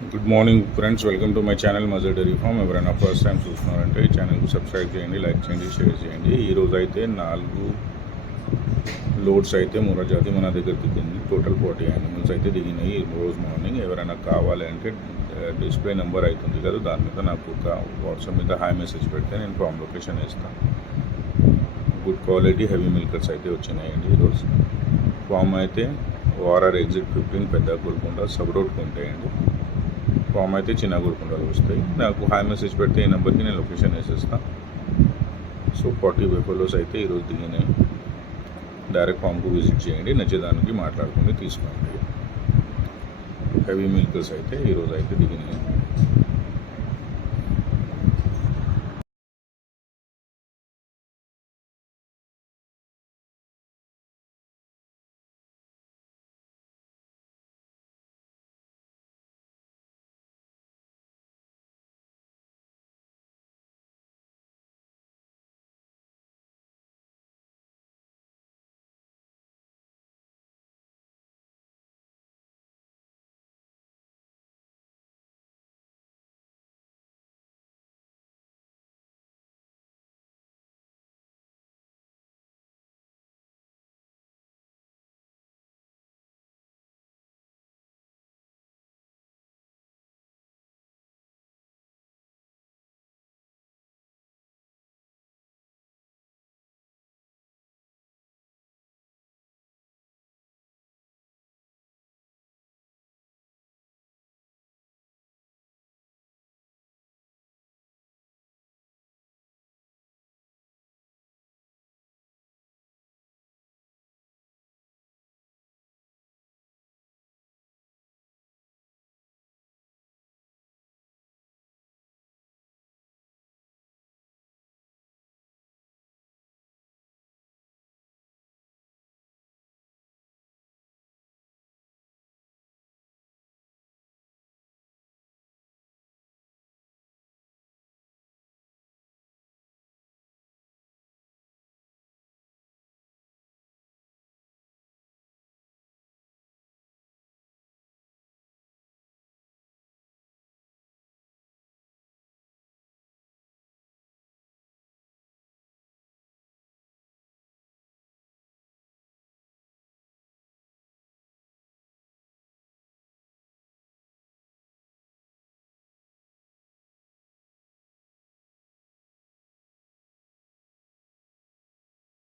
Good morning friends, welcome to my channel మజర్ dairy farm. ఎవరైనా first time చూస్తున్నారంటే ఈ ఛానల్కు సబ్స్క్రైబ్ చేయండి, లైక్ చేయండి, షేర్ చేయండి. ఈరోజు అయితే 4 లోడ్స్ అయితే మూరజాతి మన దగ్గర దిగింది. టోటల్ 40 యానిమల్స్ అయితే దిగినాయి రోజు మార్నింగ్. ఎవరైనా కావాలి అంటే డిస్ప్లే నెంబర్ అవుతుంది కదా, దాని మీద నాకు ఒక వాట్సాప్ మీద హాయ్ మెసేజ్ పెడితే నేను ఫామ్ లొకేషన్ ఇస్తాను. గుడ్ క్వాలిటీ హెవీ మిల్కర్స్ అయితే వచ్చినాయండి ఈరోజు. ఫామ్ అయితే వారార్ ఎగ్జిట్ 15 పెద్ద గోల్కొండ సబ్ రోడ్కి ఉంటాయండి. ఫామ్ అయితే చిన్న గోల్కొండలు వస్తాయి. నాకు హాయ్ మెసేజ్ పెడితే ఈ నెంబర్కి నేను లొకేషన్ వేసేస్తాను. సో 40 బెఫలోస్ అయితే ఈరోజు దిగినాయి. డైరెక్ట్ ఫామ్కు విజిట్ చేయండి, నచ్చేదానికి మాట్లాడుకుని తీసుకోండి. హెవీ మిల్కర్స్ అయితే ఈరోజు అయితే దిగినాయి.